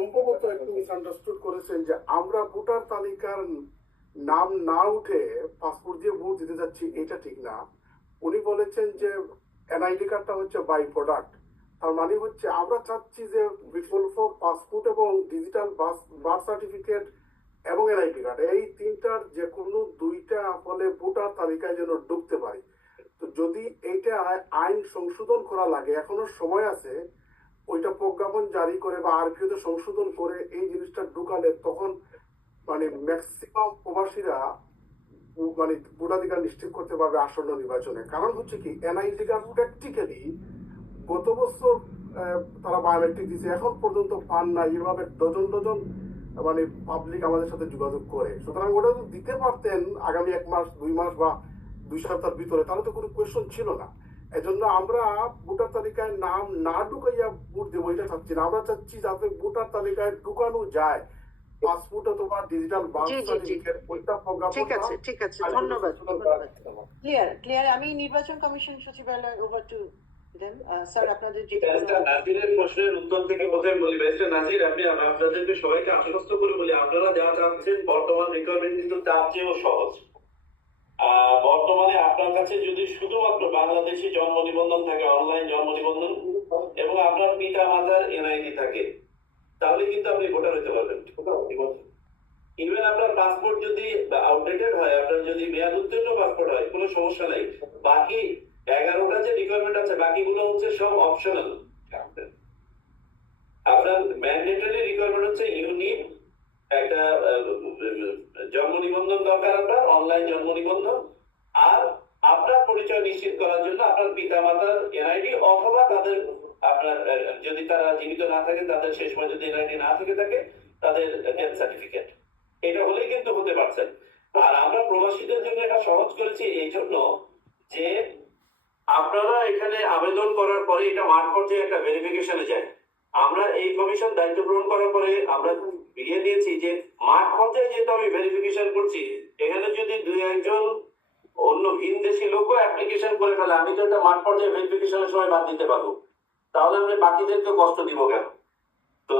সম্ভবত একটু মিসআন্ডারস্টুড করেছেন যে আমরা ভোটার তালিকার নাম না উঠে পাসপোর্ট দিয়ে ভোট দিতে যাচ্ছি, এটা ঠিক না। উনি বলেছেন যে এনআইডি কার্ডটা হচ্ছে বাই প্রোডাক্ট। তার মানে হচ্ছে আমরা চাচ্ছি যে বিকল্প পাসপোর্ট এবং ডিজিটাল বার্থ সার্টিফিকেট এবং এনআইডি কার্ড, এই তিনটার যে কোনো দুইটা ফলে ভোটার তালিকায় যেন ঢুকতে পারি। তো যদি এইটা আইন সংশোধন করা লাগে, এখনো সময় আছে, ওইটা প্রজ্ঞাপন জারি করে বা আরপিওতে সংশোধন করে এই জিনিসটা ঢুকালে তখন মানে ম্যাক্সিমাম প্রবাসীরা মানে ভোটাধিকার নিশ্চিত করতে পারবে আসন্ন নির্বাচনে। কারণ হচ্ছে কি, এনআইডি কার্ড প্র্যাকটিক্যালি গত বছর তারা বায়োমেট্রিক দিয়েছে, এখন পর্যন্ত পান না। এভাবে ডজন ডজন মানে পাবলিক আমাদের সাথে যোগাযোগ করে। সুতরাং ওটা যদি দিতে পারতেন আগামী 1 মাস 2 মাস বা 2 সপ্তাহের ভিতরে, তাহলে তো কোনো কোয়েশ্চন ছিল না। এজন্য আমরা ভোটার তালিকায় নাম না ঢুকাইয়া ভোট দেবো এটা চাচ্ছি না। আমরা চাচ্ছি যাতে ভোটার তালিকায় ঢুকানো যায় পাসপোর্ট অথবা ডিজিটাল বার্থ সার্টিফিকেট, ওইটা ঠিক আছে, ঠিক আছে, ধন্যবাদ। ক্লিয়ার। আমি নির্বাচন কমিশন সচিবালয় ওভার টু দেন। স্যার, আপনাদের যে নাজিরের প্রশ্নের উত্তর থেকে প্রথমে বলি, ব্যারিস্টার নাজির, আপনি আপনাদেরকে সবাইকে আশ্বস্ত করে বলি, আপনারা যা চাচ্ছেন বর্তমান রিকোয়ারমেন্ট কিন্তু তার চেয়েও সহজ। বর্তমানে আপনার কাছে যদি শুধুমাত্র বাংলাদেশি জন্ম নিবন্ধন থাকে, অনলাইন জন্ম নিবন্ধন, এবং আপনার পিতা মাতার এনআইডি থাকে, তাহলে কিন্তু আপনি ভোটার হতে পারবেন। ইভেন আপনার পাসপোর্ট যদি আউটডেটেড হয়, আপনার যদি মেয়াদ উত্তীর্ণ পাসপোর্ট হয়, কোনো সমস্যা নাই। বাকি 11টা যে রিকোয়ারমেন্ট আছে, বাকিগুলো হচ্ছে সব অপশনাল। আপনার ম্যান্ডেটরি রিকোয়ারমেন্ট হচ্ছে ইউনিক একটা জন্ম নিবন্ধন দরকার, আপনার অনলাইন জন্ম নিবন্ধন, আর আপনার পরিচয় নিশ্চিত করার জন্য আপনার পিতা মাতার এনআইডি, অথবা তাদের আপনার যদি তারা জীবিত না থাকে, তাদের শেষ সময় যদি এনআইডি না থেকে থাকে, তাদের ডেথ সার্টিফিকেট। এটা হলেই কিন্তু হতে পারছেন। আর আমরা প্রবাসীদের জন্য এটা সহজ করেছি এই জন্য যে আপনারা এখানে আবেদন করার পরে এটা মাঠ পর্যায়ে একটা ভেরিফিকেশনে যায়। আমরা এই কমিশন দায়িত্ব গ্রহণ করার পরে আমরা বিয়ে দিয়েছি যে মাঠ পর্যায়ে যেহেতু আমি ভেরিফিকেশন করছি, এখানে যদি 2-1 জন অন্য ভিন দেশি লোকও অ্যাপ্লিকেশন করে ফেলে, আমি তো এটা মাঠ পর্যায়ে ভেরিফিকেশনের সময় বাদ দিতে পারবো। তাহলে আমি বাকিদেরকে কষ্ট দিব কেন? তো